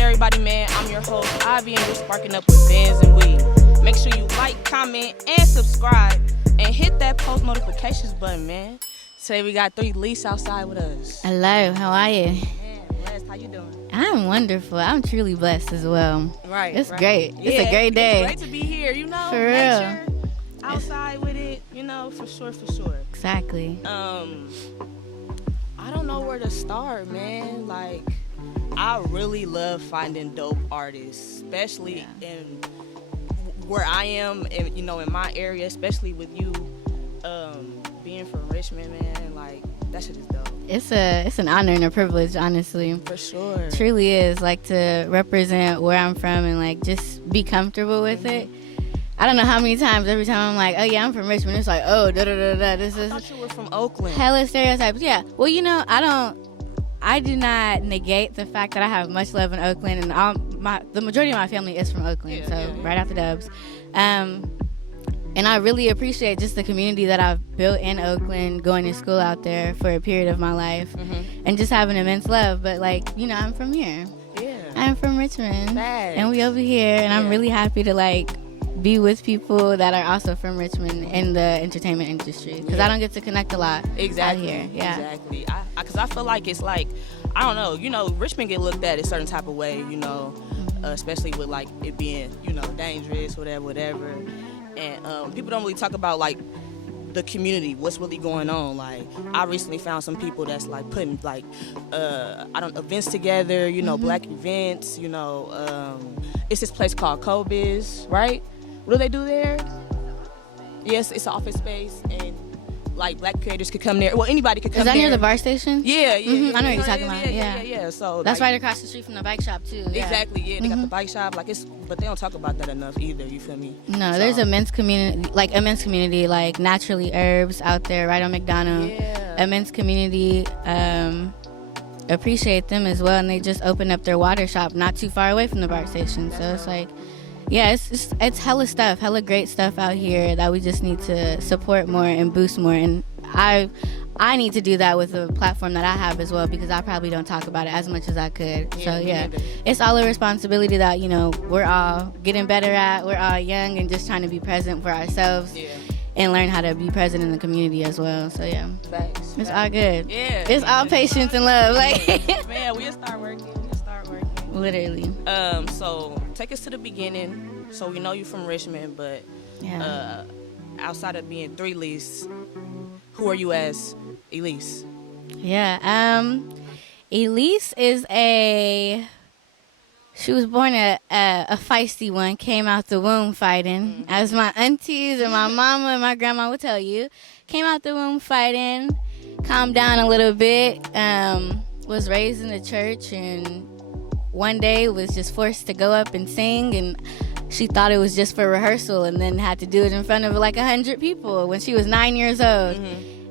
Everybody, man, I'm your host, Ivy, and you're sparking up with VANSNWEED. Make sure you like, comment, and subscribe, and hit that post notifications button, man. Today we got 3 Lease outside with us. Hello, how are you? Man, blessed. How you doing? I'm wonderful. I'm truly blessed as well. Right. It's right. yeah, it's a great day. It's great to be here, you know. For nature, real. Outside with it, you know, for sure. Exactly. I don't know where to start, man. Like, I really love finding dope artists, especially in where I am, and you know, in my area, especially with you being from Richmond, man. Like, that shit is dope. It's an honor and a privilege, honestly. For sure. It truly is, like, to represent where I'm from and like just be comfortable with it. I don't know how many times every time I'm like, oh yeah, I'm from Richmond, it's like, oh da da da da. This is. I thought you were from Oakland. Hella stereotypes. Yeah. Well, you know, I do not negate the fact that I have much love in Oakland, and the majority of my family is from Oakland, right out the dubs. And I really appreciate just the community that I've built in Oakland, going to school out there for a period of my life, and just having immense love. But, like, you know, I'm from here. Yeah. I'm from Richmond, Facts. and we over here, and I'm really happy to, like, be with people that are also from Richmond in the entertainment industry, because I don't get to connect a lot out here. Yeah. Exactly. Because I feel like it's like, I don't know, you know, Richmond get looked at a certain type of way, you know, especially with like it being, you know, dangerous, whatever. And people don't really talk about like the community, what's really going on. Like, I recently found some people that's like putting like events together, you know, black events, you know. It's this place called Cobiz, right? What do they do there? Yes, it's an office space, and like black creators could come there. Well, anybody could come there. Is that near the bar station? Yeah. I know what you're talking about. Yeah. So that's like, right across the street from the bike shop too. Yeah. Exactly. Yeah, they got the bike shop. Like, but they don't talk about that enough either. You feel me? No, there's immense community, like Naturally Herbs out there, right on McDonald. Yeah. Immense community. Appreciate them as well, and they just opened up their water shop not too far away from the BART station. So it's like, yeah, it's hella great stuff out here that we just need to support more and boost more. And I need to do that with the platform that I have as well, because I probably don't talk about it as much as I could. So yeah, it's all a responsibility that, you know, we're all getting better at. We're all young and just trying to be present for ourselves. Yeah. And learn how to be present in the community as well. So yeah, it's all good. Yeah, it's all patience and love. Like, man, we'll start working. Literally. So take us to the beginning. So we know you're from Richmond, but outside of being 3 Lease, who are you as Elise? Yeah. Elise is She was born a feisty one, came out the womb fighting, as my aunties and my mama and my grandma would tell you. Came out the womb fighting, calmed down a little bit, was raised in the church, and one day was just forced to go up and sing, and she thought it was just for rehearsal, and then had to do it in front of like 100 people when she was 9 years old.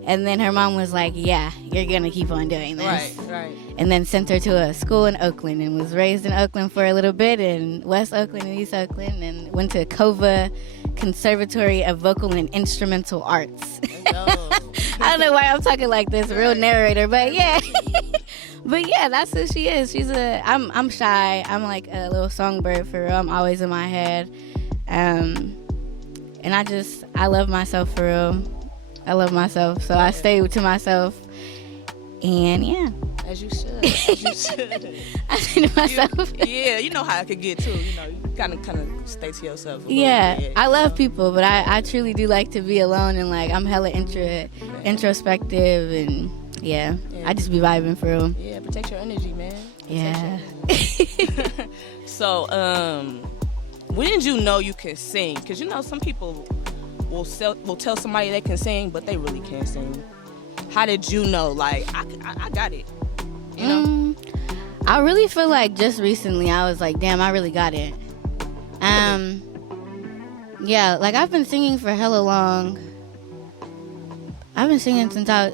And then her mom was like, yeah, you're going to keep on doing this. Right. And then sent her to a school in Oakland, and was raised in Oakland for a little bit, in West Oakland and East Oakland, and went to Cova Conservatory of Vocal and Instrumental Arts. I don't know why I'm talking like this, real narrator, but yeah. But yeah, that's who she is. I'm shy. I'm like a little songbird for real. I'm always in my head. And I love myself for real. I love myself, so I stay to myself, and yeah. As you should. I stay to myself. You know how I could get too. You know, you kind of stay to yourself. Yeah, I love people, but I truly do like to be alone, and like I'm hella introspective, and yeah, I just be vibing for real. Yeah, protect your energy, man. Yeah. So, when did you know you could sing? Because you know some people will tell somebody they can sing, but they really can't sing. How did you know? Like, I got it. You know? I really feel like just recently I was like, damn, I really got it. Yeah, like I've been singing for hella long. I've been singing since I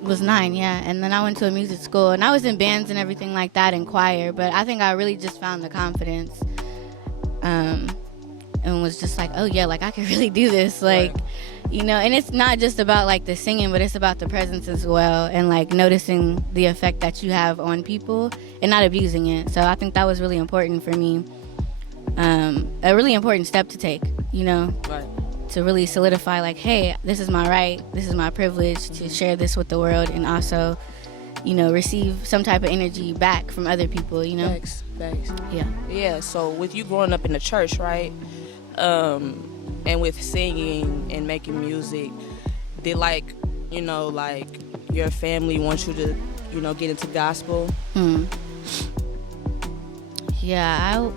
was 9, yeah. And then I went to a music school, and I was in bands and everything like that, and choir. But I think I really just found the confidence, and was just like, oh yeah, like I can really do this, like, you know. And it's not just about like the singing, but it's about the presence as well, and like noticing the effect that you have on people and not abusing it. So I think that was really important for me, a really important step to take, you know. Right. To really solidify, like, hey, this is my right, this is my privilege to share this with the world, and also, you know, receive some type of energy back from other people, you know? Thanks. Yeah. Yeah, so with you growing up in the church, right, and with singing and making music, did, like, you know, like, your family want you to, you know, get into gospel? Yeah,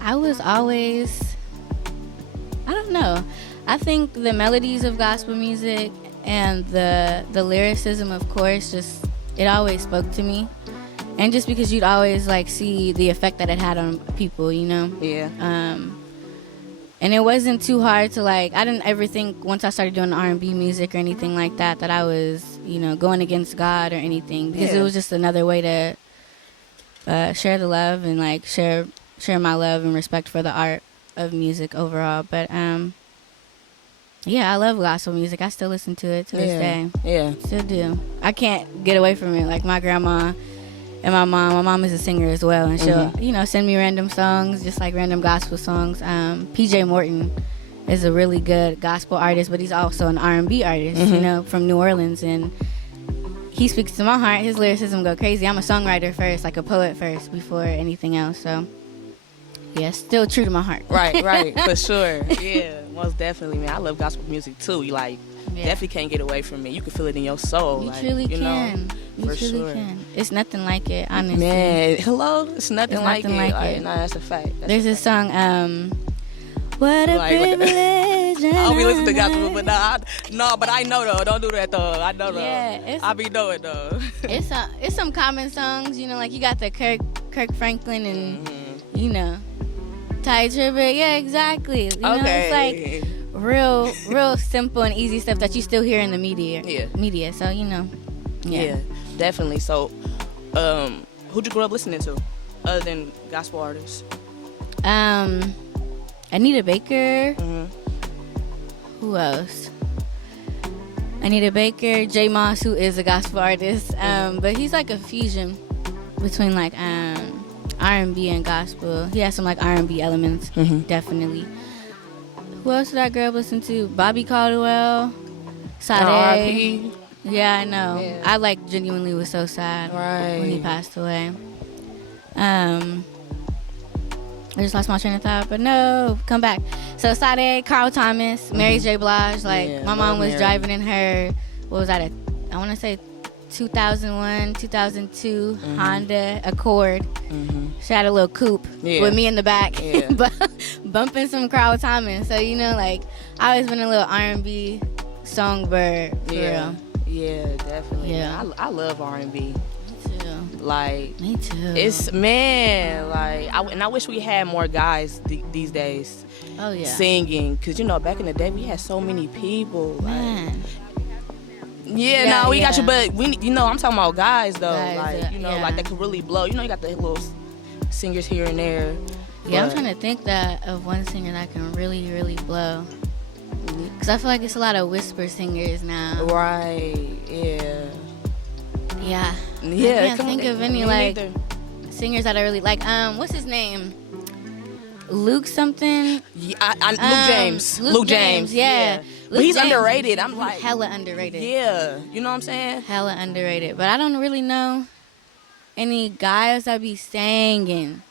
I was always, I don't know. I think the melodies of gospel music and the lyricism, of course, just, it always spoke to me. And just because you'd always, like, see the effect that it had on people, you know? Yeah. And it wasn't too hard to, like, I didn't ever think once I started doing R&B music or anything like that, that I was, you know, going against God or anything. Because it was just another way to share the love and, like, share my love and respect for the art of music overall. But, yeah, I love gospel music. I still listen to it to this day. Yeah. Still do. I can't get away from it. Like, my grandma and my mom is a singer as well, and she'll, you know, send me random songs, just like random gospel songs. PJ Morton is a really good gospel artist, but he's also an R&B artist, you know, from New Orleans, and he speaks to my heart. His lyricism go crazy. I'm a songwriter first, like a poet first, before anything else, so yeah, still true to my heart. Right, for sure. Yeah, most definitely, man. I love gospel music too. You, like, definitely can't get away from it. You can feel it in your soul. You like, truly you can. Know, you for truly sure. can. It's nothing like it, honestly. Man, hello? It's nothing like it. Like, nah, that's a fact. There's this song, what a privilege. I'll be listening to gospel, but but I know though. Don't do that though. I know though. Yeah, I be knowing though. It's some common songs, you know, like you got the Kirk Franklin and you know, Ty Tribbett. Yeah, exactly. You know, it's like real simple and easy stuff that you still hear in the media. So, you know. Yeah, definitely. So, who'd you grow up listening to, other than gospel artists? Anita Baker. Who else? Anita Baker, J Moss, who is a gospel artist, but he's like a fusion between like R&B and gospel. He has some like R&B elements, definitely. Who else did I grow up listening to? Bobby Caldwell, Sade. Yeah, I know. Yeah. I like genuinely was so sad when he passed away. I just lost my train of thought, but no, come back. So Sade, Carl Thomas, Mary J. Blige. Like, my mom was driving in her, what was that? I want to say 2001, 2002 Honda Accord. She had a little coupe with me in the back, bumping some Carl Thomas. So, you know, like, I always been a little R&B songbird, for real. Yeah, definitely. Yeah. I love R&B. Like, me too. It's, man, like, I wish we had more guys these days. Oh yeah. Singing, cause you know back in the day we had so many people. Man. Like, we got you, but we, you know, I'm talking about guys though. Like, you know, like they could really blow. You know, you got the little singers here and there. Yeah, I'm trying to think of one singer that can really, really blow. Cause I feel like it's a lot of whisper singers now. Right. Yeah. Yeah. I can't think of any like singers that I really like. What's his name? Luke something. Yeah, Luke James. Luke James. Yeah. Luke but he's James, underrated. I'm like hella underrated. Yeah. You know what I'm saying? Hella underrated. But I don't really know any guys that be singing,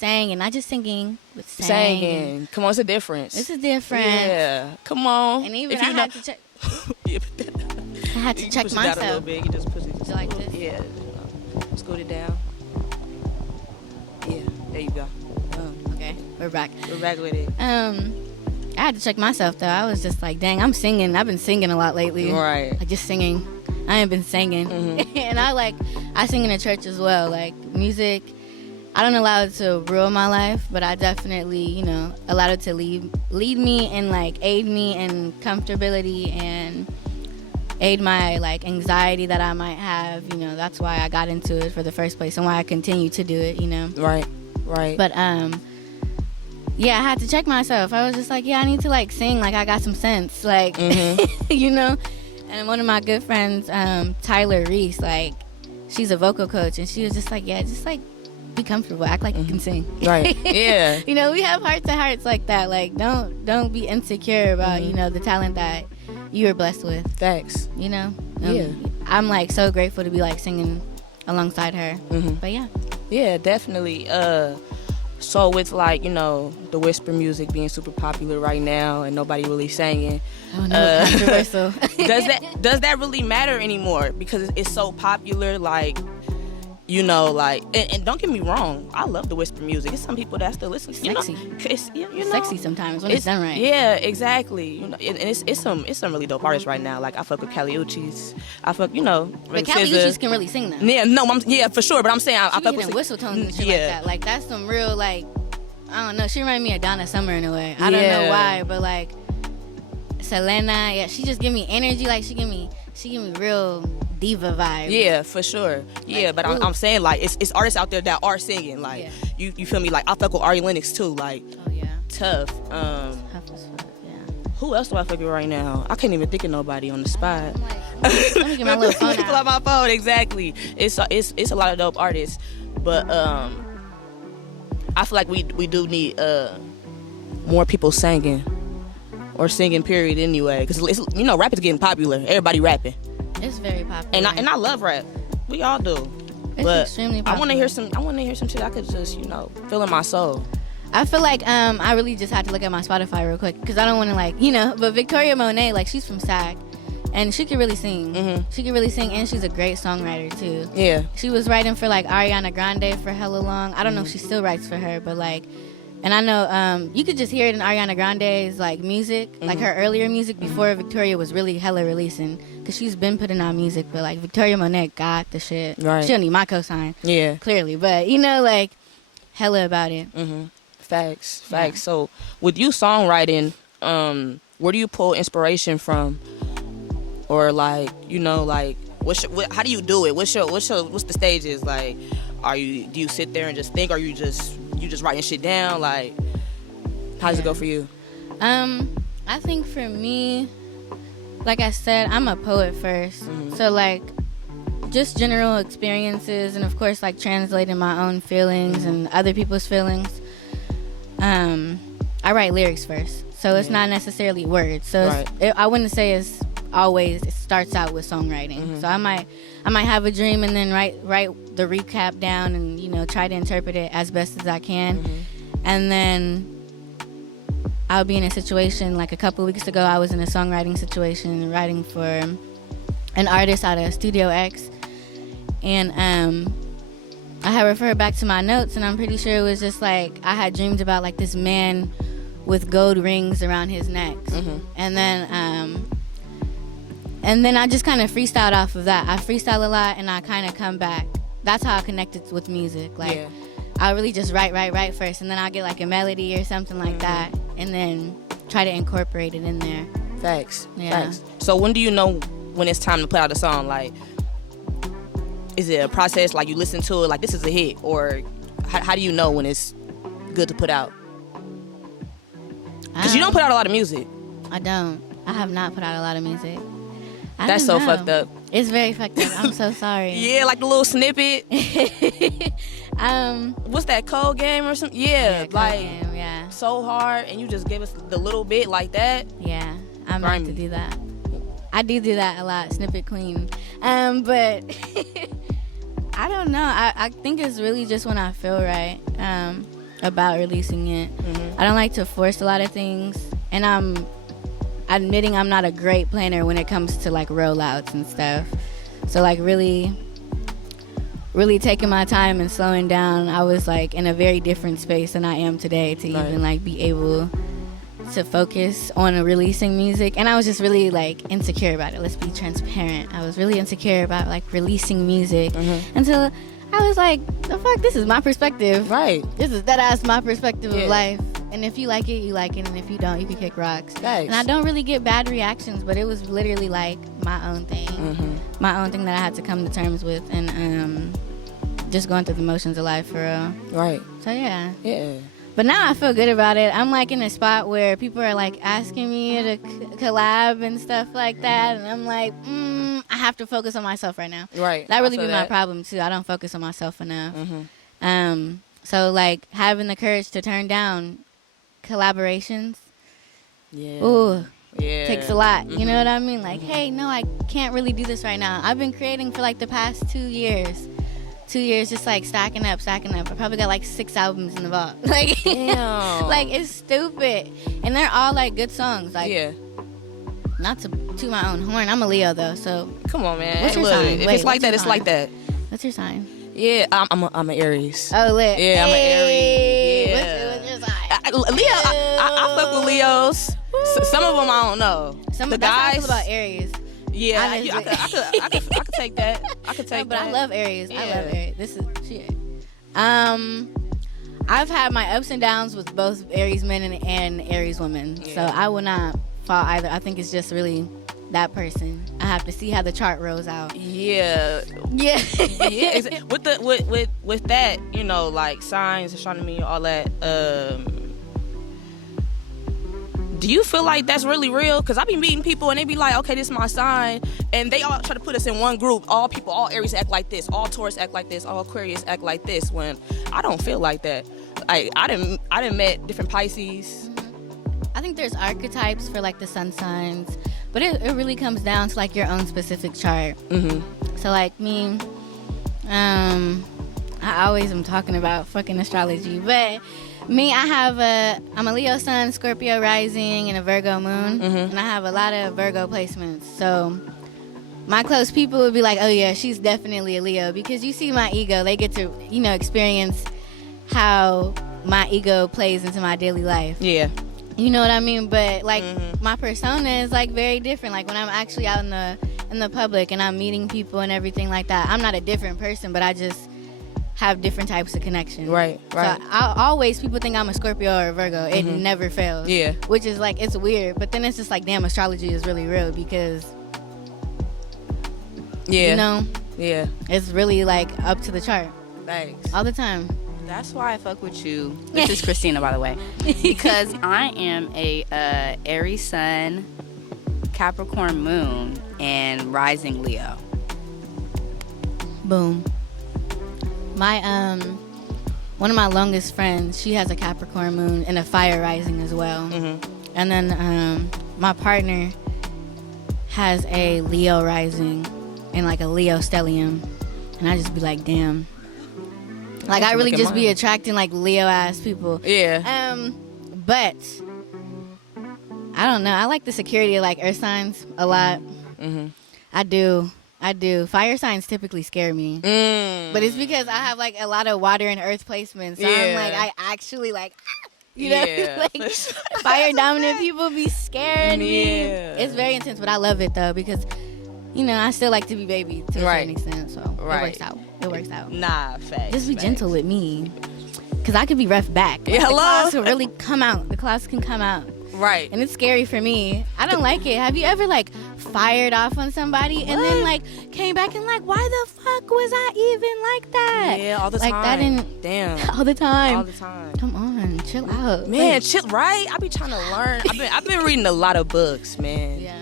not just singing, but singing. Come on, it's a difference. It's a difference. Yeah. Come on. And even I had to check. I had to check push myself. It down a little bit. You just push it like this. Yeah. Scoot it down. Yeah. There you go. Okay, we're back. We're back with it. I had to check myself though. I was just like, dang, I'm singing. I've been singing a lot lately. Right. Like just singing. I ain't been singing. And I sing in the church as well. Like music, I don't allow it to rule my life, but I definitely, you know, allow it to lead me and like aid me in comfortability and aid my like anxiety that I might have. You know, that's why I got into it for the first place and why I continue to do it. You know. Right. But yeah, I had to check myself. I was just like, yeah, I need to like sing like I got some sense, like you know. And one of my good friends, Tyler Reese, like she's a vocal coach, and she was just like, yeah, just like be comfortable, act like you can sing. Right. Yeah. You know, we have heart to hearts like that. Like don't be insecure about you know the talent that you are blessed with. Thanks. You know. Yeah. I'm like so grateful to be like singing alongside her. But yeah. Yeah, definitely. So with like, you know, the whisper music being super popular right now and nobody really singing. Oh no, controversial. does that really matter anymore? Because it's so popular, like, you know, like, and don't get me wrong, I love the whisper music. It's some people that still listen. Sexy. You know, sexy sometimes when it's done right. Yeah, exactly. You know, and it's some really dope artists right now. Like I fuck with Kali Uchis. I fuck, you know. But Kali Uchis can really sing though. Yeah, no, yeah, for sure. But I'm saying I fuck with whistle tones and shit like that. Like that's some real like, I don't know. She reminded me of Donna Summer in a way. I don't know why, but like Selena, yeah, she just give me energy. Like she give me real diva vibes. Yeah, for sure. Yeah, but I'm saying like it's artists out there that are singing. Like you feel me? Like I fuck with Ari Lennox too. Like tough. Tough as fuck. Yeah. Who else do I fuck with right now? I can't even think of nobody on the spot. Let me get my little phone Pull out my phone. Exactly. It's a lot of dope artists, but I feel like we do need more people singing or singing period anyway, because you know rap is getting popular. Everybody rapping. It's very popular. And I love rap. We all do. It's but extremely popular. I want to hear some shit I could just, you know, feel in my soul. I feel like I really just had to look at my Spotify real quick because I don't want to like, you know, but Victoria Monet, like she's from SAC and she could really sing. She could really sing and she's a great songwriter too. Yeah. She was writing for like Ariana Grande for hella long. I don't know if she still writes for her, but like, and I know you could just hear it in Ariana Grande's like music, like her earlier music before Victoria was really hella releasing, because she's been putting out music, but like Victoria Monet got the shit. Right. She don't need my cosign. Yeah. Clearly, but you know, like hella about it. Facts. Yeah. So with you songwriting, where do you pull inspiration from, or like, you know, like how do you do it? What's the stages? Like, do you sit there and just think, or you just writing shit down? Like, how does it go for you? I think for me, like I said, I'm a poet first. So like just general experiences, and of course like translating my own feelings and other people's feelings. I write lyrics first, so it's not necessarily words. So I wouldn't say it starts out with songwriting. So I might have a dream and then write the recap down and, you know, try to interpret it as best as I can. And then I'll be in a situation, like a couple of weeks ago I was in a songwriting situation writing for an artist out of Studio X, and I had referred back to my notes, and I'm pretty sure it was just like I had dreamed about like this man with gold rings around his neck. And then I just kind of freestyled off of that. I freestyle a lot and I kind of come back. That's how I connected with music. Like I really just write first, and then I'll get like a melody or something like that, and then try to incorporate it in there. Facts. Yeah. Facts. So when do you know when it's time to put out a song? Like, is it a process, like you listen to it like this is a hit, or how do you know when it's good to put out? Because you don't put out a lot of music. I don't. I have not put out a lot of music. That's so fucked up. It's very fucked up. I'm so sorry. Yeah, like the little snippet. What's that, Code Game or something? Yeah, like Game, yeah. So hard, and you just give us the little bit like that. Yeah, I might have to do that. I do that a lot, snippet queen. But I don't know. I think it's really just when I feel right about releasing it. I don't like to force a lot of things, and I'm admitting I'm not a great planner when it comes to like rollouts and stuff. So like really taking my time and slowing down, I was like in a very different space than I am today to even like be able to focus on releasing music. And I was just really like insecure about it. Let's be transparent. I was really insecure about like releasing music until I was like, the fuck, this is my perspective. Right. This is that ass my perspective of life. And if you like it, you like it. And if you don't, you can kick rocks. Thanks. And I don't really get bad reactions, but it was literally like my own thing. My own thing that I had to come to terms with, and just going through the motions of life for real. Right. So yeah. Yeah. But now I feel good about it. I'm like in a spot where people are like asking me to collab and stuff like that, and I'm like, I have to focus on myself right now. Right. That really be my problem too. I don't focus on myself enough. So like having the courage to turn down collaborations. Yeah. Ooh. Yeah. Takes a lot. You know what I mean? Like, hey, no, I can't really do this right now. I've been creating for like the past 2 years. 2 years just like stacking up. I probably got like 6 albums in the vault. Like, damn. Like it's stupid. And they're all like good songs. Like, yeah. Not to toot my own horn. I'm a Leo though, so. Come on, man. What's your sign? If it's like that, it's like that. What's your sign? Yeah, I'm an Aries. Oh, lit. Yeah, I'm an Aries. Yeah. What's your sign? Leo. I fuck with Leos. Some of them I don't know. The guys about Aries. Yeah, I could take that. I could take but that. I love Aries. Yeah. I love Aries. This is shit. I've had my ups and downs with both Aries men and Aries women. Yeah. So I will not fall either. I think it's just really that person. I have to see how the chart rolls out. Yeah. Yeah. Yeah. With that, you know, like signs, astronomy, all that. Do you feel like that's really real? Because I be meeting people and they be like, okay, this is my sign. And they all try to put us in one group. All people, all Aries act like this. All Taurus act like this. All Aquarius act like this. When I don't feel like that. I done met different Pisces. I think there's archetypes for like the sun signs. But it really comes down to like your own specific chart. So like me, I always am talking about fucking astrology. But me, I'm a Leo sun, Scorpio rising, and a Virgo moon. And I have a lot of Virgo placements. So my close people would be like, oh yeah, she's definitely a Leo. Because you see my ego. They get to, you know, experience how my ego plays into my daily life. Yeah. You know what I mean? But like my persona is like very different. Like when I'm actually out in the public and I'm meeting people and everything like that, I'm not a different person, but I just have different types of connections. Right. So people think I'm a Scorpio or a Virgo. It never fails. Yeah. Which is like, it's weird. But then it's just like, damn, astrology is really real because, you know, it's really like up to the chart. Thanks. All the time. That's why I fuck with you. This is Krystina, by the way. Because I am a Aries sun, Capricorn moon, and rising Leo. Boom. My one of my longest friends, she has a Capricorn moon and a fire rising as well. And then my partner has a Leo rising and like a Leo stellium. And I just be like, damn. Like I really just be attracting like Leo ass people. Yeah. But I don't know. I like the security of like earth signs a lot. I do. Fire signs typically scare me. But it's because I have like a lot of water and earth placements. So I'm like, I actually like, you know, like fire dominant people be scaring me. It's very intense, but I love it though because, you know, I still like to be baby to a certain extent. So it works out. Nah, facts. Just be gentle with me. Because I could be rough back. Like, hello? The clouds will really come out. The clouds can come out. Right. And it's scary for me. I don't like it. Have you ever like fired off on somebody and then like came back and like, why the fuck was I even like that? Yeah, all the like, time. That didn't. Damn. All the time. All the time. Come on, chill out. Man, like, chill. Right? I be trying to learn. I've been reading a lot of books, man. Yeah.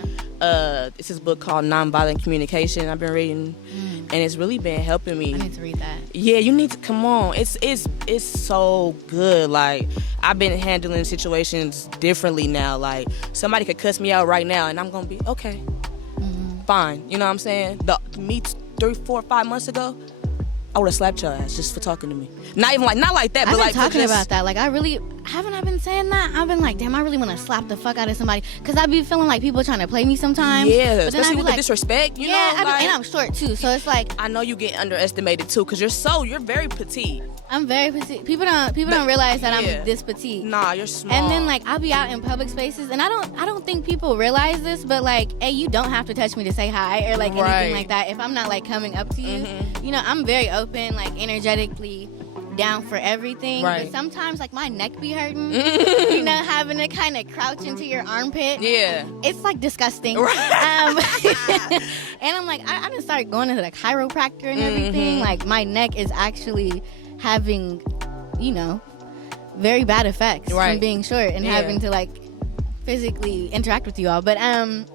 It's this book called Nonviolent Communication. I've been reading, and it's really been helping me. I need to read that. Yeah, you need to come on. It's so good. Like I've been handling situations differently now. Like somebody could cuss me out right now, and I'm gonna be okay, fine. You know what I'm saying? Me 3, 4, 5 months ago, I would have slapped your ass just for talking to me. Not like that, but like talking about that. Like I really haven't I been saying that? I've been like, damn, I really want to slap the fuck out of somebody because I be feeling like people trying to play me sometimes. Yeah, but especially with the disrespect. You know, like, and I'm short too, so it's like I know you get underestimated too because you're very petite. I'm very petite. People don't realize that I'm this petite. Nah, you're small. And then like I'll be out in public spaces, and I don't think people realize this, but like, hey, you don't have to touch me to say hi or like anything like that. If I'm not like coming up to you, you know, I'm very open, like energetically down for everything. Right. But sometimes, like, my neck be hurting. You know, having to kind of crouch into your armpit. Yeah. It's, like, disgusting. Right. And I'm like, I done started going into the chiropractor and everything. Like, my neck is actually having, you know, very bad effects from being short and having to, like, physically interact with you all. But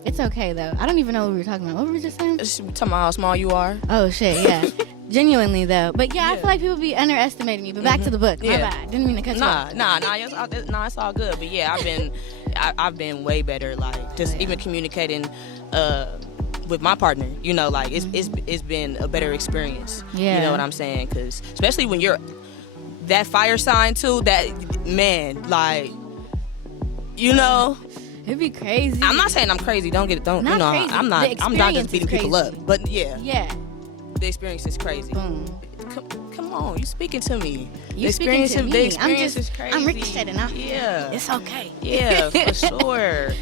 it's okay, though. I don't even know what we were talking about. What were we just saying? Talking about how small you are. Oh, shit, yeah. Genuinely, though. But, yeah, I feel like people be underestimating me. But back to the book. My bad. Didn't mean to cut you off. Nah, it's all good. But, yeah, I've been way better, like, just even communicating with my partner, you know, like, it's been a better experience. Yeah. You know what I'm saying? Because especially when you're that fire sign, too, that, man, like, you know, it'd be crazy. I'm not saying I'm crazy. Don't, crazy. I'm not just beating people up. But yeah, the experience is crazy. Boom. Come on, you speaking to me. You speaking to me. The experience is crazy. I'm ricocheting out. Yeah, it's okay. Yeah, for sure.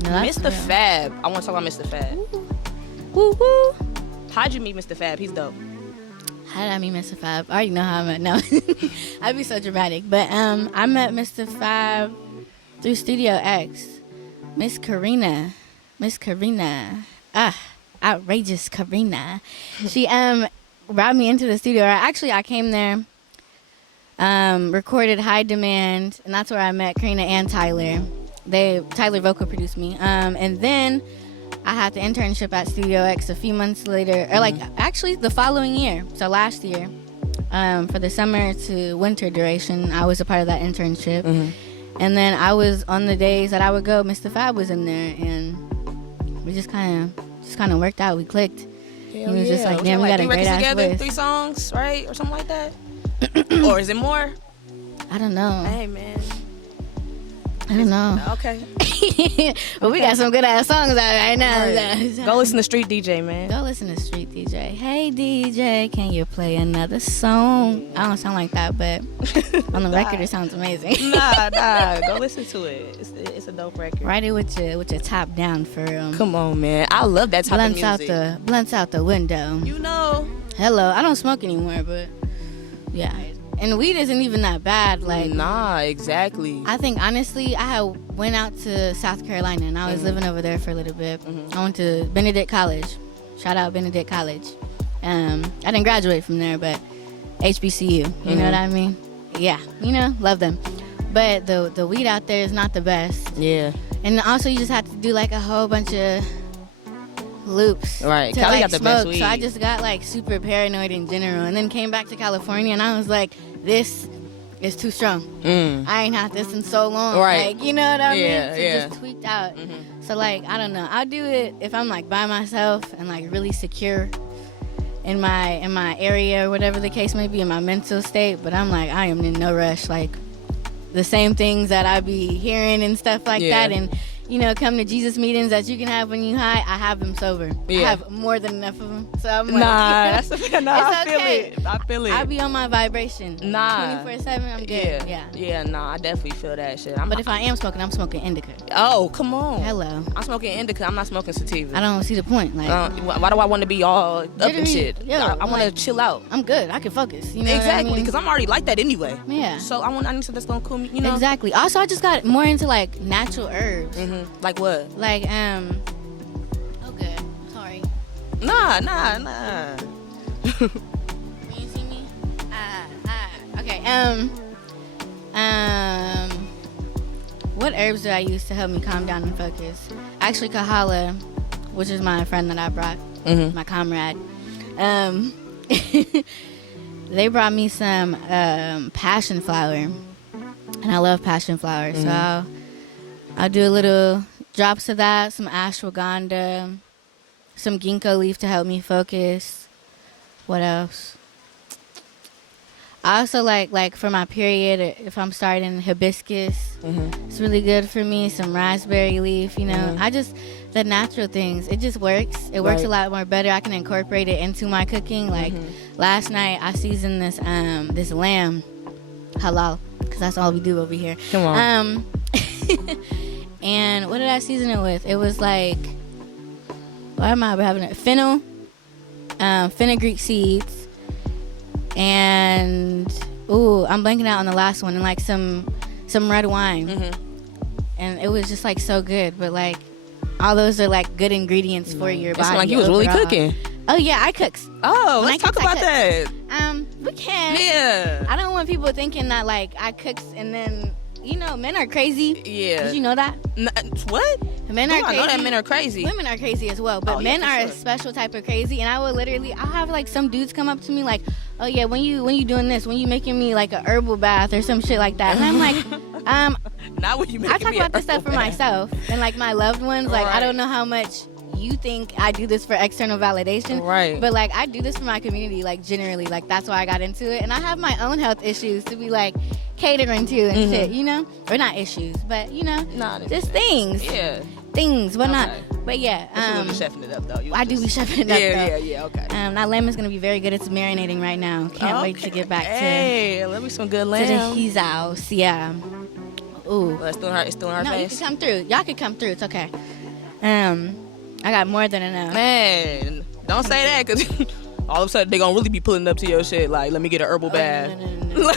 Mr. Fab. I want to talk about Mr. Fab. Woo woo. How'd you meet Mr. Fab? He's dope. How did I meet Mr. Fab? I already know how I met. No, I'd be so dramatic. But I met Mr. Fab through Studio X. Miss Karina, outrageous Karina. She brought me into the studio. Actually, I came there, recorded High Demand, and that's where I met Karina and Tyler. Tyler vocal produced me, and then I had the internship at Studio X a few months later, or like actually the following year, so last year, for the summer to winter duration, I was a part of that internship. And then I was on the days that I would go, Mr. Fab was in there, and we just kind of worked out. We clicked. He was just like, damn, we got a great ass together, voice. 3 songs, right, or something like that. Or is it more? I don't know. Hey, man. I don't know. Okay. But we got some good ass songs out right now. Right. Go listen to Street DJ, man. Go listen to Street DJ. Hey DJ, can you play another song? I don't sound like that, but on the record it sounds amazing. Nah. Go listen to it. It's a dope record. Write it with your top down for Come on, man. I love that type of music. Blunts out the window. You know. Hello. I don't smoke anymore, but yeah. And weed isn't even that bad. Like, nah, exactly. I think, honestly, I had went out to South Carolina, and I was living over there for a little bit. I went to Benedict College. Shout out Benedict College. I didn't graduate from there, but HBCU. You know what I mean? Yeah. You know, love them. But the weed out there is not the best. Yeah. And also, you just have to do, like, a whole bunch of loops. Right. To, Cali like, got the smoke. best weed. So I just got, like, super paranoid in general. And then came back to California, and I was like, this is too strong. I ain't had this in so long. Right. Like, you know what I mean? Yeah, So just tweaked out. So, like, I don't know. I'll do it if I'm, like, by myself and, like, really secure in my area or whatever the case may be, in my mental state. But I'm, like, I am in no rush. Like, the same things that I be hearing and stuff like that. And, you know, come to Jesus meetings that you can have when you high, I have them sober. Yeah. I have more than enough of them. So I'm like, I okay. feel it. I be on my vibration. Nah. 24/7, I'm good. Yeah, nah, I definitely feel that shit. But if I am smoking, I'm smoking indica. Oh, come on. Hello. I'm smoking indica. I'm not smoking sativa. I don't see the point. Like, why do I want to be all up and shit? Yo, I want to like, chill out. I'm good. I can focus. You know Exactly, what I mean? because I'm already like that anyway. Yeah. So I need something that's gonna cool me. You know. Exactly. Also, I just got more into like natural herbs. Like what? Like Okay. Sorry. Nah. Can you see me? Okay. What herbs do I use to help me calm down and focus? Actually, Kahala, which is my friend that I brought, my comrade. They brought me some passion flower, and I love passion flower. So I'll do a little drops of that, some ashwagandha, some ginkgo leaf to help me focus. What else? I also like for my period, if I'm starting hibiscus, it's really good for me. Some raspberry leaf, you know. The natural things, it just works. It works a lot more better. I can incorporate it into my cooking. Like last night, I seasoned this lamb halal, because that's all we do over here. Come on. And what did I season it with? It was like, why am I having it? Fennel, fenugreek seeds, and I'm blanking out on the last one, and like some red wine. And it was just like so good. But like all those are like good ingredients for your body. It's like you was really cooking. Oh yeah, I cook. Oh, let's talk about that. We can. Yeah. I don't want people thinking that like I cooks and then men are crazy. Yeah. Did you know that? What? Men are crazy. I know that men are crazy. Women are crazy as well, but men are a special type of crazy. And I'll have like some dudes come up to me like, oh yeah, when you doing this, when you making me like a herbal bath or some shit like that, and I'm like, not when you. I talk about this stuff for myself and like my loved ones. Like I don't know how much you think I do this for external validation, right? But like I do this for my community, like generally, like that's why I got into it. And I have my own health issues to be like catering to and shit, or not issues, but just things, things, but not. But yeah, you just chefing it up though. I do be chefing it up. Yeah. Okay. That lemon's gonna be very good. It's marinating right now. Can't wait to get back to. Hey, let me some good lamb. To the his house, yeah. Ooh, well, it's still in her no, face. you can come through. Y'all can come through. It's okay. I got more than enough. Man, don't say that, cause all of a sudden they gonna really be pulling up to your shit. Like, let me get an herbal bath. No.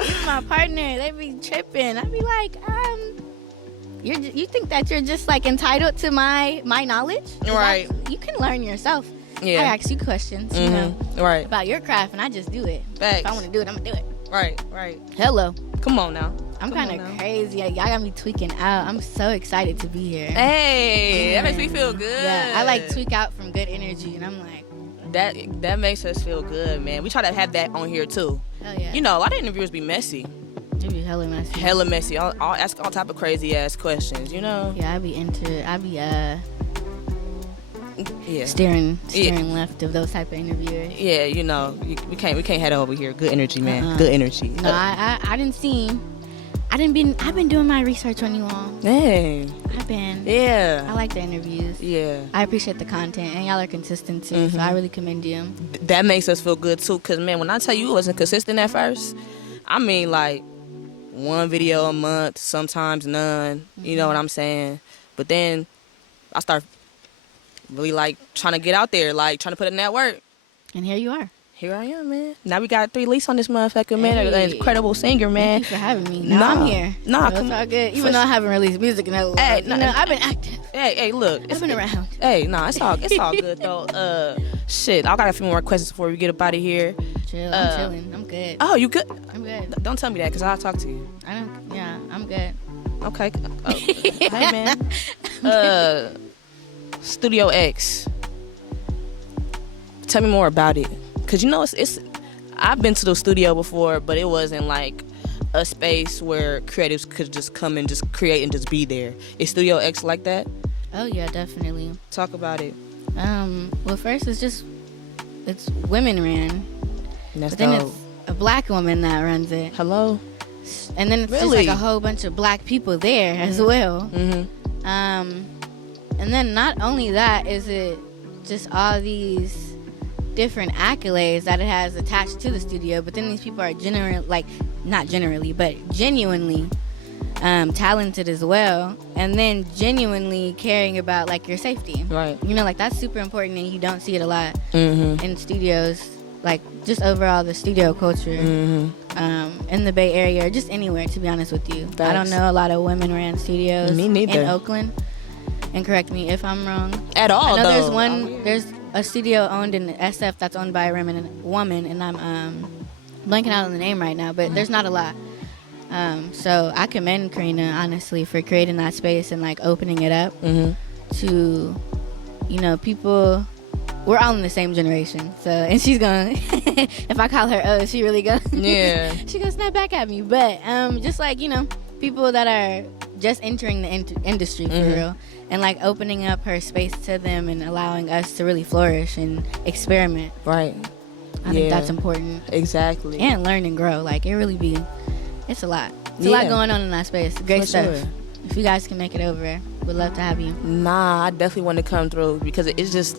It's my partner. They be tripping. I be like, you think that you're just like entitled to my knowledge? Right. You can learn yourself. Yeah. I ask you questions, right, about your craft, and I just do it. Facts. If I want to do it, I'm gonna do it. Right. Hello. Come on now. I'm kind of crazy. Y'all got me tweaking out. I'm so excited to be here. Hey, that makes me feel good. Yeah, I like tweak out from good energy, and I'm like, that makes us feel good, man. We try to have that on here too. Hell yeah. A lot of interviewers be messy. They be hella messy. Hella messy. I'll ask all type of crazy ass questions. Yeah, I be steering left of those type of interviewers. Yeah, we can't have that over here. Good energy, man. Good energy. No, I've been doing my research on you all. Hey. I've been. Yeah. I like the interviews. Yeah. I appreciate the content, and y'all are consistent too, so I really commend you. That makes us feel good too, cause man, when I tell you it wasn't consistent at first, I mean like one video a month, sometimes none. You know what I'm saying? But then I start really like trying to get out there, like trying to put in that work. And here you are. Here I am, man. Now we got 3 leases on this motherfucker, man. An incredible singer, man. Thank you for having me. Now I'm here. Nah, it's all good. Even though I haven't released music in a while. Hey, I've been active. Hey, look. I've been around. Hey, it's all good though. Shit, I got a few more questions before we get up out of here. Chill, I'm chilling. I'm good. Oh, you good? I'm good. Don't tell me that, cause I'll talk to you. I'm good. Okay. Hey, man. Studio X. Tell me more about it. Cause it's I've been to the studio before, but it wasn't like a space where creatives could just come and just create and just be there. Is Studio X like that? Oh yeah, definitely. Talk about it. Well, first it's women ran. That's but then it's a black woman that runs it. Hello. And then it's just like a whole bunch of black people there as well. And then not only that is it just all these different accolades that it has attached to the studio, but then these people are not generally, but genuinely talented as well, and then genuinely caring about like your safety. Right. Like that's super important, and you don't see it a lot in studios, like just overall the studio culture in the Bay Area or just anywhere, to be honest with you. Facts. I don't know a lot of women-ran studios. Me neither. In Oakland, and correct me if I'm wrong. At all, I know though. There's a studio owned in SF that's owned by a woman, and I'm blanking out on the name right now, but there's not a lot. So I commend Krystina, honestly, for creating that space and like opening it up to, people. We're all in the same generation, so, and she's gonna, if I call her she really gonna, she gonna snap back at me. But just like people that are just entering the industry for real, and like opening up her space to them and allowing us to really flourish and experiment. Right. I think that's important. Exactly. And learn and grow. Like it really it's a lot. It's a lot going on in that space. Great for stuff. Sure. If you guys can make it over, we'd love to have you. Nah, I definitely want to come through because it's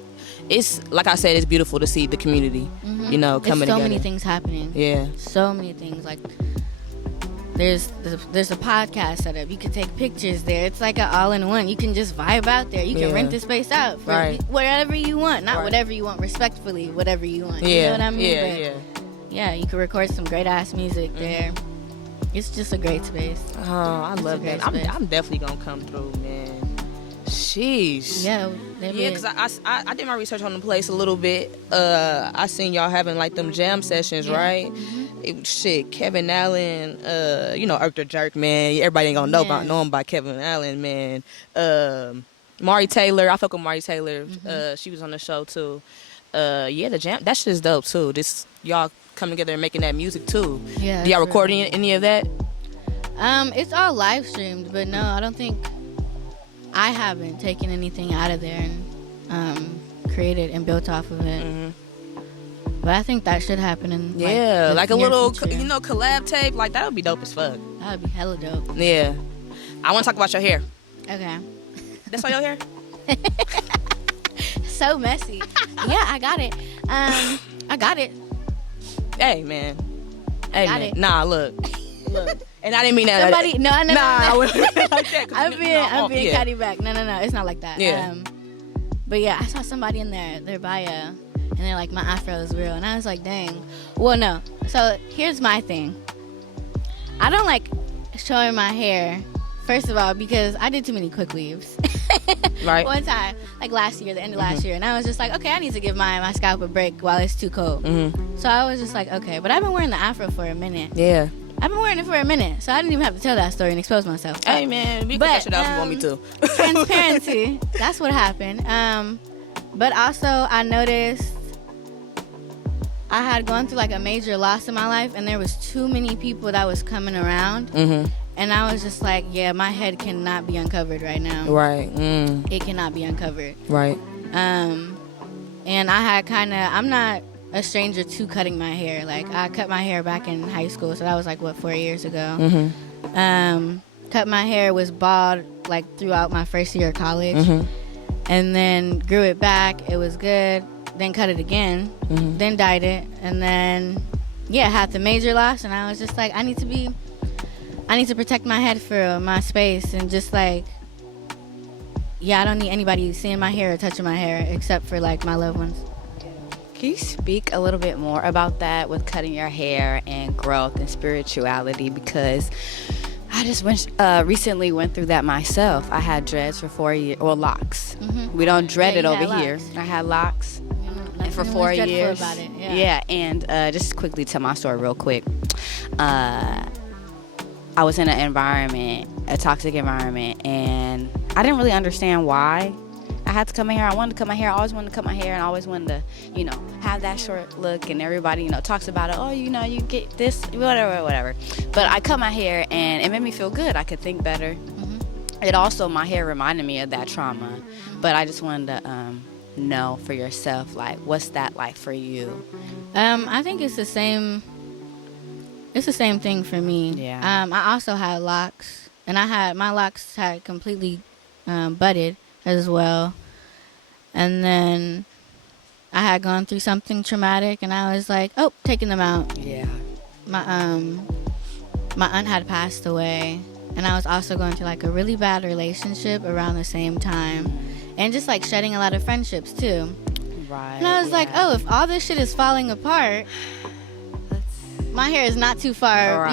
like I said, it's beautiful to see the community, coming together. There's so many things happening. Yeah. So many things. Like, There's a podcast setup. You can take pictures there. It's like an all-in-one. You can just vibe out there. You can rent the space out for whatever you want. Not whatever you want, respectfully, whatever you want. Yeah. You know what I mean? Yeah, yeah, you can record some great-ass music there. It's just a great space. Oh, I love that. I'm definitely going to come through, man. Sheesh. Yeah, because I did my research on the place a little bit. I seen y'all having like them jam sessions, right? Kevin Allen, Irk the Jerk, man. Everybody ain't gonna know him by Kevin Allen, man. Mari Taylor, I fuck with Mari Taylor. She was on the show too. The jam, that shit is dope too. This y'all coming together and making that music too. Yeah. Do y'all record any of that? It's all live streamed, but no, I don't think. I haven't taken anything out of there and created and built off of it. But I think that should happen in like a little collab tape. Like that would be dope as fuck. That would be hella dope. Yeah. I want to talk about your hair. Okay. That's all your hair? So messy. Yeah, I got it. I got it. Hey man. Got it. Nah, look. And I didn't mean that. Somebody, no. I wouldn't like that. I'm being catty back. No, it's not like that. Yeah. But yeah, I saw somebody in their bio, and they're like, my afro is real, and I was like, dang. Well, no. So here's my thing. I don't like showing my hair. First of all, because I did too many quick weaves. Right. One time, like last year, the end of last year, and I was just like, okay, I need to give my scalp a break while it's too cold. So I was just like, okay, but I've been wearing the afro for a minute. Yeah. I've been wearing it for a minute, so I didn't even have to tell that story and expose myself. Hey, man, we can cut it out if you want me to. Transparency, that's what happened. But also, I noticed I had gone through like a major loss in my life, and there was too many people that was coming around. And I was just like, yeah, my head cannot be uncovered right now. Right. It cannot be uncovered. Right. And I had I'm not a stranger to cutting my hair. Like, I cut my hair back in high school, so that was like 4 years ago. Cut my hair, was bald like throughout my first year of college, and then grew it back. It was good. Then cut it again. Then dyed it, and then had the major loss. And I was just like, I need to protect my head for my space, and just like, I don't need anybody seeing my hair or touching my hair except for like my loved ones. Can you speak a little bit more about that with cutting your hair and growth and spirituality? Because I just recently went through that myself. I had dreads for 4 years, or locks. We don't dread it over here. I had locks for 4 years. About it. And just quickly tell my story real quick. I was in an environment, a toxic environment, and I didn't really understand why I had to cut my hair. I wanted to cut my hair. I always wanted to cut my hair, and I always wanted to, have that short look. And everybody, talks about it. Oh, you get this, whatever. But I cut my hair, and it made me feel good. I could think better. It also, my hair reminded me of that trauma. But I just wanted to know for yourself, like, what's that like for you? I think it's the same. It's the same thing for me. Yeah. I also had locks, and my locks had completely budded as well. And then I had gone through something traumatic, and I was like, oh, taking them out. Yeah. My aunt had passed away, and I was also going through like a really bad relationship around the same time, and just like shedding a lot of friendships too. Right. And I was like, oh, if all this shit is falling apart, my hair is not too far,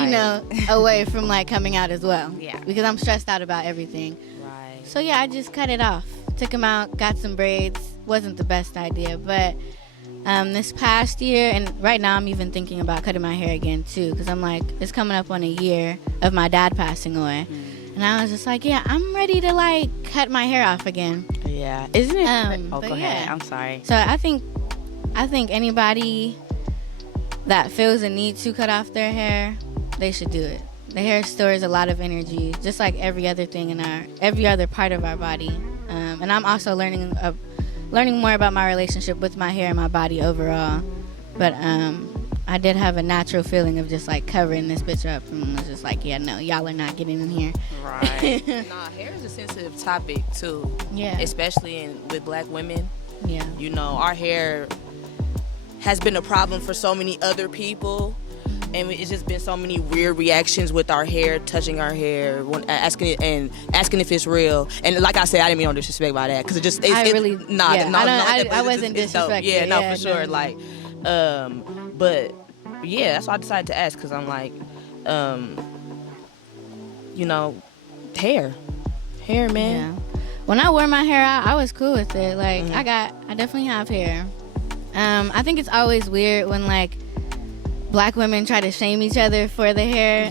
away from like coming out as well. Yeah. Because I'm stressed out about everything. Right. So I just cut it off. Took them out, got some braids. Wasn't the best idea, but this past year, and right now I'm even thinking about cutting my hair again too, because I'm like, it's coming up on a year of my dad passing away. And I was just like, I'm ready to like cut my hair off again. Yeah. Isn't it? Go ahead. Yeah. I'm sorry. So I think anybody that feels a need to cut off their hair, they should do it. The hair stores a lot of energy, just like every other thing in every other part of our body. And I'm also learning more about my relationship with my hair and my body overall. But I did have a natural feeling of just like covering this bitch up, and was just like, no, y'all are not getting in here. Right. Nah, hair is a sensitive topic too. Yeah. Especially with Black women. Yeah. Our hair has been a problem for so many other people, and it's just been so many weird reactions with our hair, touching our hair, asking if it's real. And like I said, I didn't mean no disrespect by that, because I wasn't disrespectful. Yeah, no, for sure. Like, but yeah, that's why I decided to ask, because I'm like, you know, hair, man. Yeah. When I wore my hair out, I was cool with it. Like, I definitely have hair. I think it's always weird when, like, Black women try to shame each other for the hair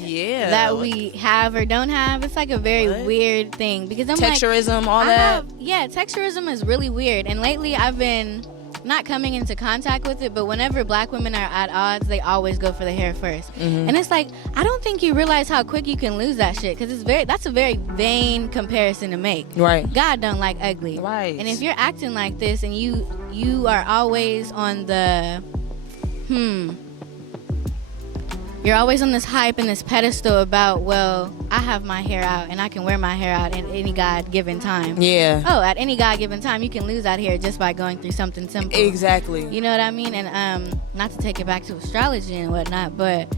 that we have or don't have. It's like a very weird thing, because I'm texturism, all that. Texturism is really weird. And lately I've been not coming into contact with it, but whenever Black women are at odds, they always go for the hair first. And it's like, I don't think you realize how quick you can lose that shit, because that's a very vain comparison to make. Right. God don't like ugly. Right. And if you're acting like this and you are always on the you're always on this hype and this pedestal about, well, I have my hair out and I can wear my hair out at any God-given time. Yeah. Oh, at any God-given time, you can lose that hair just by going through something simple. Exactly. You know what I mean? And not to take it back to astrology and whatnot, but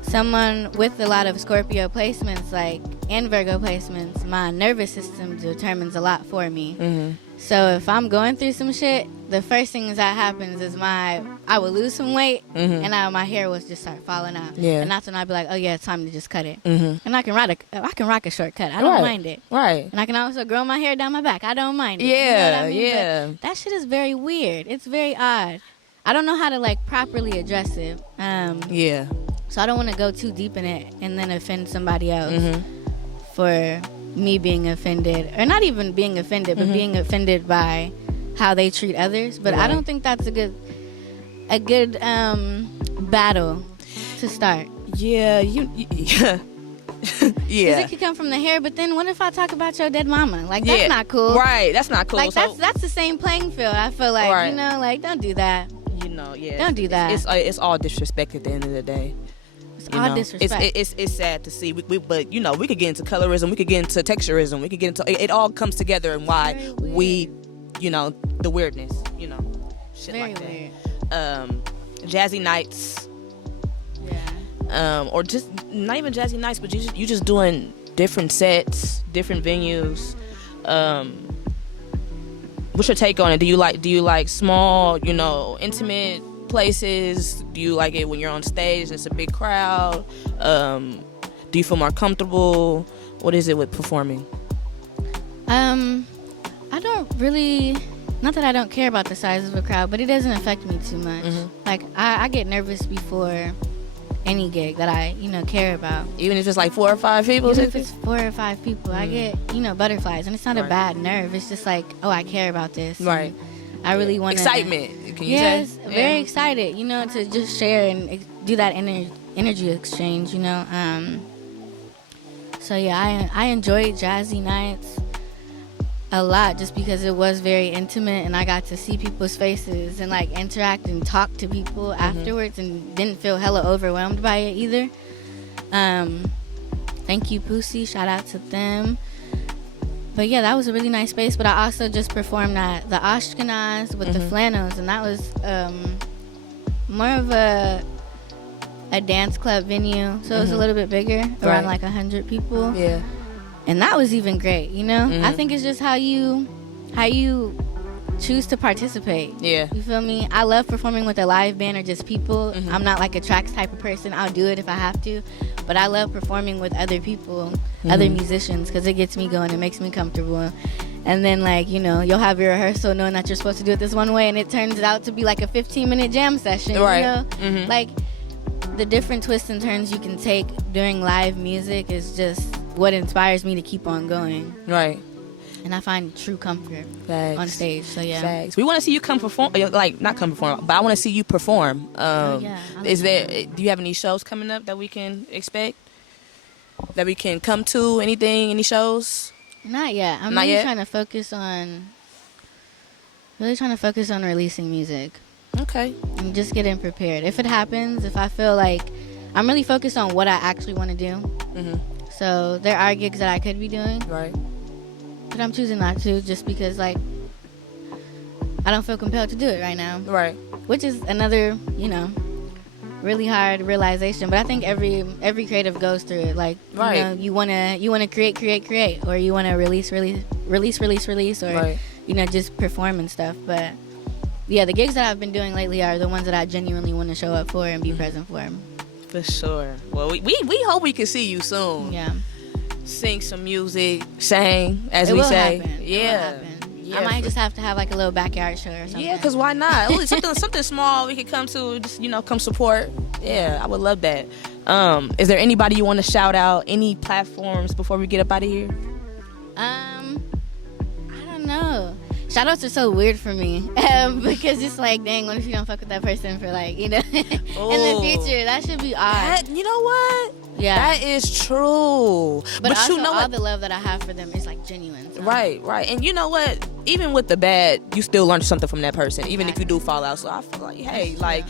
someone with a lot of Scorpio placements, like, and Virgo placements, my nervous system determines a lot for me. So if I'm going through some shit, the first thing that happens is I will lose some weight, and my hair will just start falling out. Yeah. And that's when I'll be like, oh yeah, it's time to just cut it. And I can rock a short cut. I don't mind it. Right. And I can also grow my hair down my back. I don't mind it. Yeah, you know what I mean? yeah. But that shit is very weird. It's very odd. I don't know how to, like, properly address it. Yeah. So I don't want to go too deep in it and then offend somebody else for me being offended, or not even being offended, but being offended by how they treat others. But I don't think that's a good battle to start. Yeah, yeah. Because it could come from the hair, but then what if I talk about your dead mama? Like, that's not cool. Right, that's not cool. Like, that's the same playing field. I feel like, you know, like, don't do that. You know, yeah. Don't do that. It's all disrespect at the end of the day. It's all disrespect. It's sad to see. But, you know, we could get into colorism. We could get into texturism. We could get into... It all comes together, and why we, you know, the weirdness, you know. Shit very like weird. that. Jazzy nights. Yeah. Or just not even jazzy nights, but you just doing different sets, different venues. What's your take on it? Do you like small, you know, intimate places? Do you like it when you're on stage and it's a big crowd? Do you feel more comfortable? What is it with performing? I don't really, not that I don't care about the size of a crowd, but it doesn't affect me too much. Like, I get nervous before any gig that I, you know, care about. Even if it's like 4 or 5 people? Even if it's 4 or 5 people, I get, you know, butterflies. And it's not a bad nerve. It's just like, oh, I care about this. Right. I really want to... Excitement, can you say? Yes, very excited, you know, to just share and do that energy exchange, you know. So, yeah, I enjoyed Jazzy Nights a lot, just because it was very intimate, and I got to see people's faces and, like, interact and talk to people afterwards, and didn't feel hella overwhelmed by it either. Thank you, Pussy. Shout out to them. But yeah, that was a really nice space. But I also just performed at the Ashkenaz with the Flannels, and that was more of a dance club venue, so it was a little bit bigger, around like 100 people. Yeah. And that was even great, you know? I think it's just how you choose to participate. Yeah. You feel me? I love performing with a live band or just people. I'm not like a tracks type of person. I'll do it if I have to. But I love performing with other people, other musicians, because it gets me going. It makes me comfortable. And then, like, you know, you'll have your rehearsal knowing that you're supposed to do it this one way, and it turns out to be like a 15-minute jam session, right. You know? Like, the different twists and turns you can take during live music is just what inspires me to keep on going. Right. And I find true comfort Facts. on stage. So yeah. Facts. We want to see you come perform, like not come perform, but I want to see you perform. Yeah. Do you have any shows coming up that we can expect? That we can come to? Anything? Any shows? Not yet. I'm Not really yet? trying to focus on releasing music. Okay. And just getting prepared. If it happens, if I feel like I'm really focused on what I actually want to do. So there are gigs that I could be doing. Right. But I'm choosing not to, just because, like, I don't feel compelled to do it right now. Right. Which is another, you know, really hard realization. But I think every creative goes through it. Like, right. you know, you wanna create, or you wanna release, or right. you know, just perform and stuff. But yeah, the gigs that I've been doing lately are the ones that I genuinely want to show up for and be present for. For sure. Well, we hope we can see you soon. Yeah. Sing some music, sing, as It we will say. happen. Yeah. It will happen. Yeah, I might just have to have like a little backyard show or something. Yeah, because why not? Ooh, something small we could come to, just, you know, come support. Yeah, I would love that. Is there anybody you want to shout out? Any platforms before we get up out of here? I don't know. Shoutouts are so weird for me because it's like, dang, what if you don't fuck with that person for like, you know, in the future? That should be odd. You know what? Yeah, that is true. But also, you know all what? the love that I have for them is like genuine. So. Right. And you know what? Even with the bad, you still learn something from that person, even if you do fall out. So I feel like, hey, like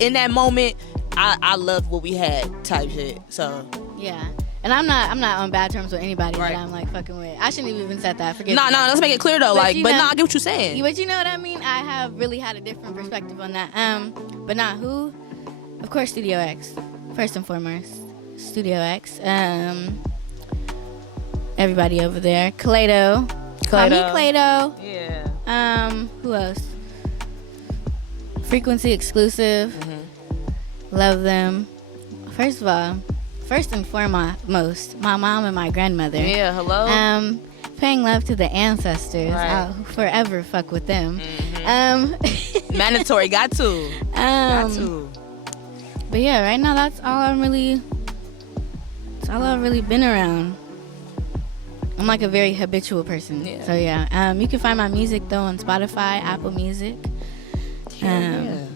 in that moment, I love what we had type shit. So yeah. And I'm not on bad terms with anybody right. that I'm like fucking with. I shouldn't have even said that. Forget. No, let's make it clear though. But know, I get what you're saying. But you know what I mean? I have really had a different perspective on that. But not who? Of course, Studio X. First and foremost, Studio X. Everybody over there. Clayto. Call me Clayto. Yeah. Who else? Frequency Exclusive. Mm-hmm. Love them. First and foremost, my mom and my grandmother. Yeah, hello. Paying love to the ancestors. Right. I'll forever fuck with them. Mm-hmm. Mandatory, got to. Got to. But yeah, right now that's all I've really been around. I'm like a very habitual person. Yeah. So yeah. You can find my music though on Spotify, Apple Music.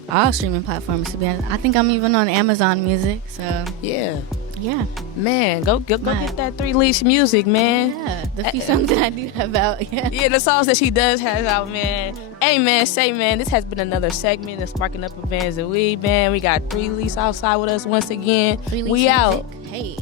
All streaming platforms, to be honest. I think I'm even on Amazon Music. So yeah. Yeah. Man, go get that 3-leash music, man. Yeah, the few songs that I do have out. Yeah, the songs that she does have out, man. Hey, man, this has been another segment of Sparking Up with VANSNWEED, man. We got 3-leash outside with us once again. We out. Hey.